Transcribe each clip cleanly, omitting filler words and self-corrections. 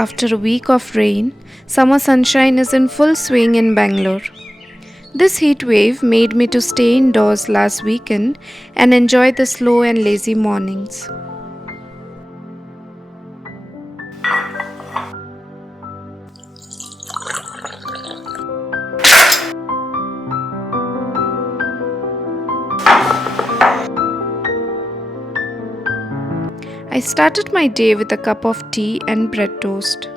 After a week of rain, summer sunshine is in full swing in Bangalore. This heat wave made me to stay indoors last weekend and enjoy the slow and lazy mornings. I started my day with a cup of tea and bread toast.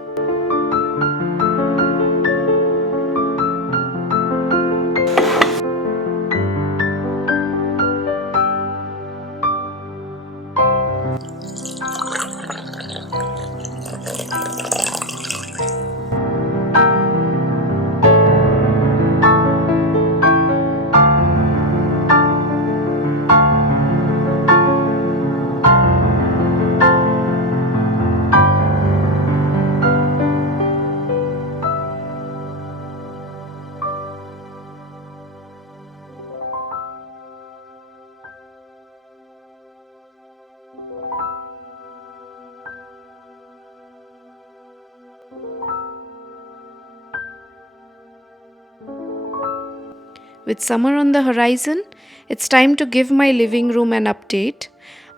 With summer on the horizon, it's time to give my living room an update.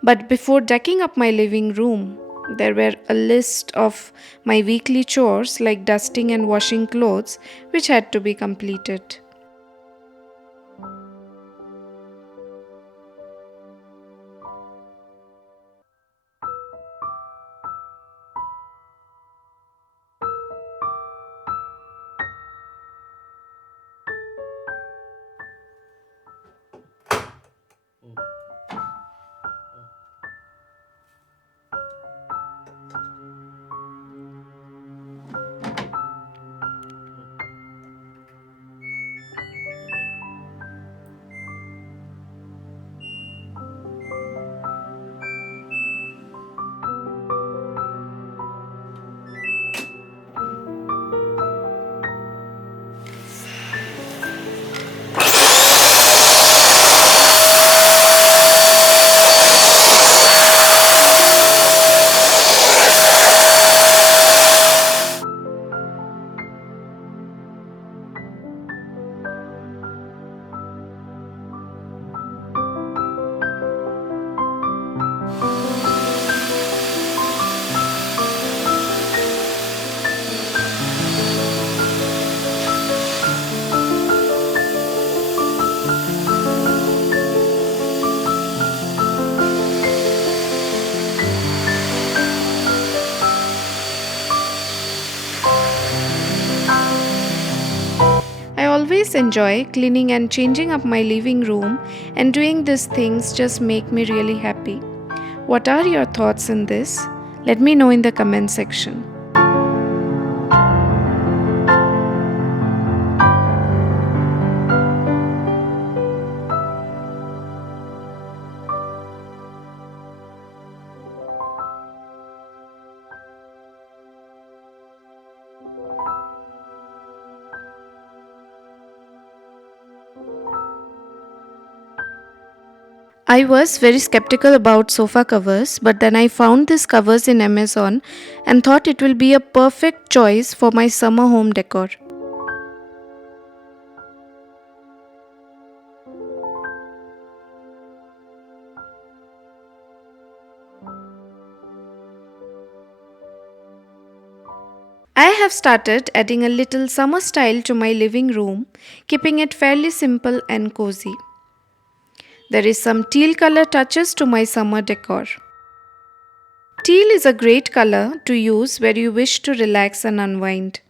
But before decking up my living room, there were a list of my weekly chores like dusting and washing clothes, which had to be completed. I always enjoy cleaning and changing up my living room, and doing these things just make me really happy. What are your thoughts in this? Let me know in the comment section. I was very skeptical about sofa covers, but then I found these covers in Amazon and thought it will be a perfect choice for my summer home decor. I have started adding a little summer style to my living room, keeping it fairly simple and cozy. There is some teal color touches to my summer decor. Teal is a great color to use where you wish to relax and unwind.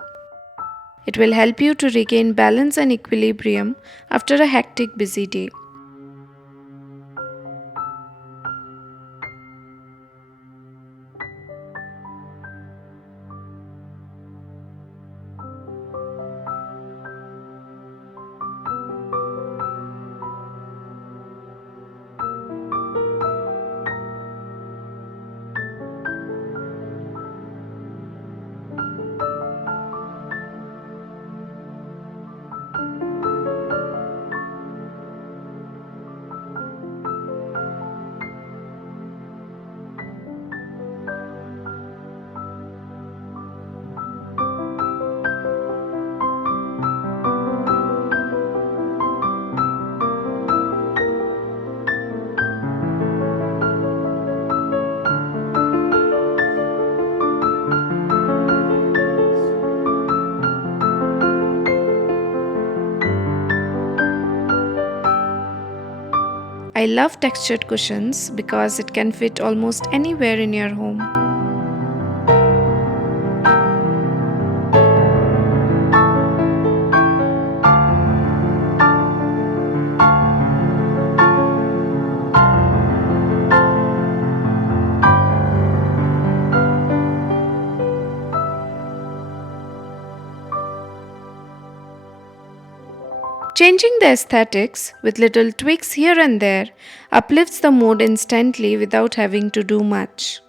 It will help you to regain balance and equilibrium after a hectic busy day. I love textured cushions because it can fit almost anywhere in your home. Changing the aesthetics with little tweaks here and there uplifts the mood instantly without having to do much.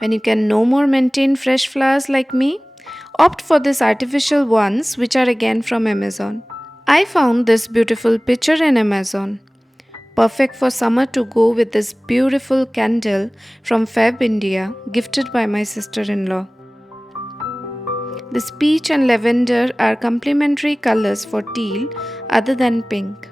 When you can no more maintain fresh flowers like me, opt for these artificial ones which are again from Amazon. I found this beautiful picture in Amazon. Perfect for summer to go with this beautiful candle from Feb India gifted by my sister in law. This peach and lavender are complementary colors for teal other than pink.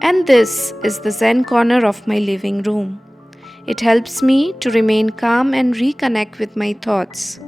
And this is the Zen corner of my living room. It helps me to remain calm and reconnect with my thoughts.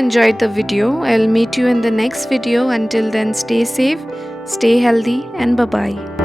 enjoyed the video. I'll meet you in the next video. Until then, stay safe, stay healthy, and bye bye.